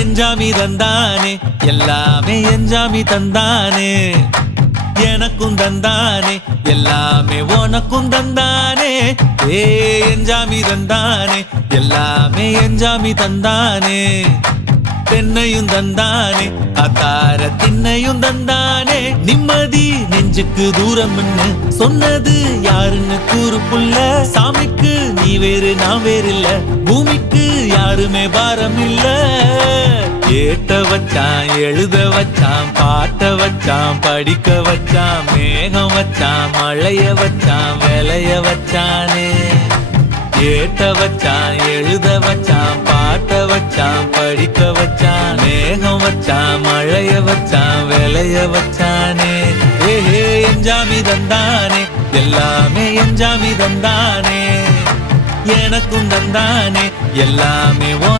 எஞ்சாமி தந்தானே எல்லாமே எஞ்சாமி தந்தானே எனக்கும் தந்தானே எல்லாமே உனக்கும் தந்தானே ஏ எஞ்சாமி தந்தானே எல்லாமே எஞ்சாமி தந்தானே தென்னையும் தந்தானே அத்தார திண்ணையும் தந்தானே நிம்மதி நெஞ்சுக்கு தூரம்னு சொன்னது யாருன்னு கூறு புள்ள சாமிக்கு நீ வேறு நான் வேறு இல்ல பூமிக்கு யாருமே பாரம் இல்ல ஏட்ட வச்சான் எழுத வச்சான் பாட்ட வச்சான் படிக்க வச்சான் மேகம் வச்சான் மழைய வச்சான் விளைய வச்சானே ஏட்ட வச்சான் எழுத வச்சான் பாட்ட வச்சான் படிக்க வச்சான் மேகம் வச்சான் மழைய வச்சான் விளைய வச்சானே ஏஹே எஞ்சாமி தந்தானே எல்லாமே எஞ்சாமி தந்தானே எனக்கும் தந்தானே எல்லாமே